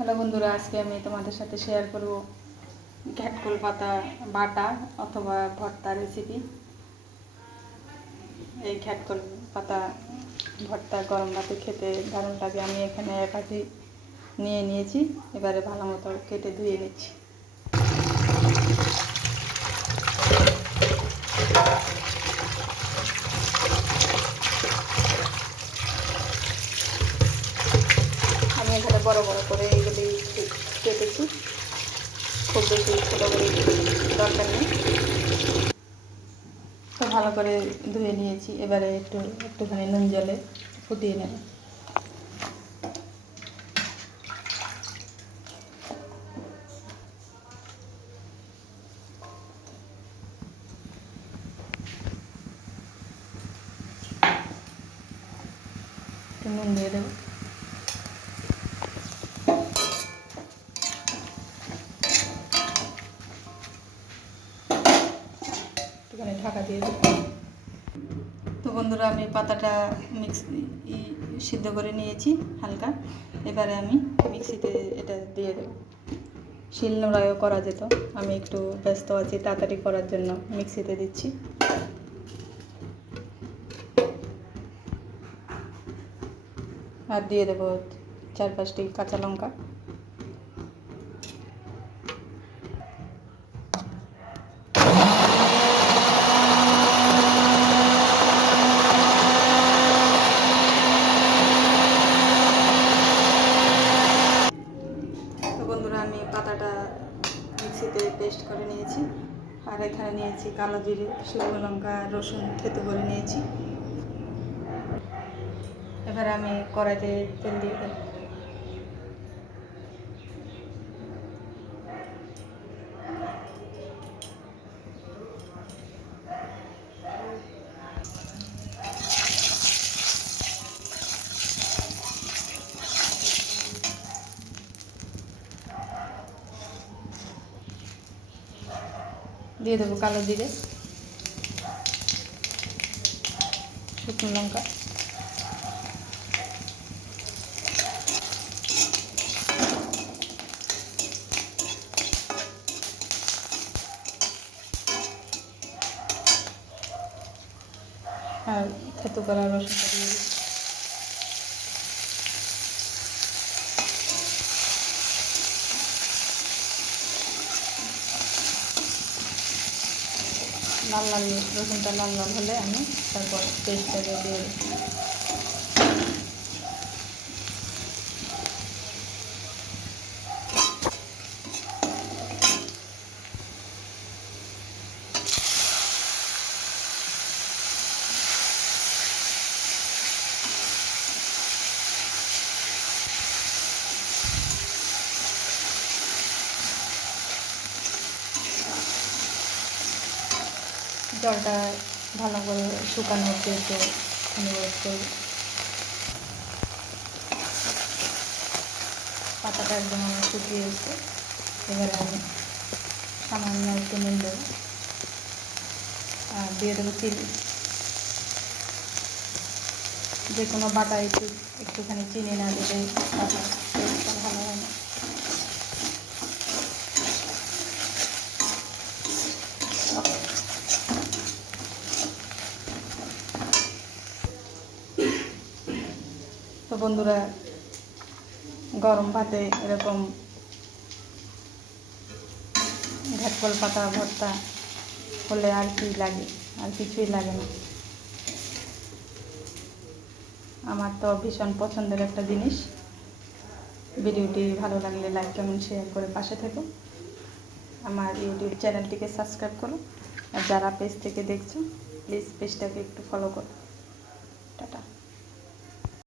Hello বন্ধুরা, আজকে আমি তোমাদের সাথে শেয়ার করব ঘ্যাটকল পাতা বাটা অথবা ভর্তা রেসিপি এই ঘ্যাটকল পাতা ভর্তা গরম ভাতে খেতে দারুণ লাগে। আমি এখানে এক আটি নিয়ে নিয়েছি, এবারে ভালো মতো কেটে ধুয়ে নিচ্ছি আমি এখানে বড় বড় করে এগুলি কেটেছি। খুব বেশি ছোটো করে দরকার নেই। তো ভালো করে ধুয়ে নিয়েছি। এবারে একটু, একটুখানি নুন জলে ফুটিয়ে নেব। নুন দিয়ে দেবো। ঢাকা দিয়ে দেবো তো বন্ধুরা, আমি পাতাটা মিক্স সিদ্ধ করে নিয়েছি হালকা। এবারে আমি মিক্সিতে এটা দিয়ে দেবো। শিল নোড়ায়ও করা যেত। আমি একটু ব্যস্ত আছি, তাড়াতাড়ি করার জন্য মিক্সিতে দিচ্ছি। আর দিয়ে দেবো চার পাঁচটি কাঁচা লঙ্কা তো বন্ধুরা আমি পাতাটা মিক্সিতে পেস্ট করে নিয়েছি। আর এখানে নিয়েছি কালো জিরে, শুকনো লঙ্কা, রসুন থেতু করে নিয়েছি। এবার আমি কড়াইতে তেল দিয়ে দিয়ে দেবো কালো জিরে শুকনো লঙ্কা। আর থেতু করা রসুনটা দিয়ে লাল লাল রসুনটা লাল লাল হলে আমি তারপর পেস্টটাকে দিয়ে জলটা ভালো করে শুকানো অব্দি একটু করব পাতাটা একদম আমার শুকিয়ে এসছে এবারে আমি সামান্য একটু নুন দেবো। আর দিয়ে দেবো চিনি। যে কোনো বাটা একটু একটুখানি চিনি না দিলে পাতা টেস্টটা ভালো হয় না তো বন্ধুরা, গরম ভাতে এরকম ঘাটকল পাতা, ভর্তা হলে আর কি লাগে? আর কিছুই লাগে না। আমার তো ভীষণ পছন্দের একটা জিনিস। ভিডিওটি ভালো লাগলে লাইক কমেন্ট শেয়ার করে পাশে থেকো। আমার ইউটিউব চ্যানেলটিকে সাবস্ক্রাইব করো। আর যারা পেজ থেকে দেখছ প্লিজ পেজটাকে একটু ফলো করো।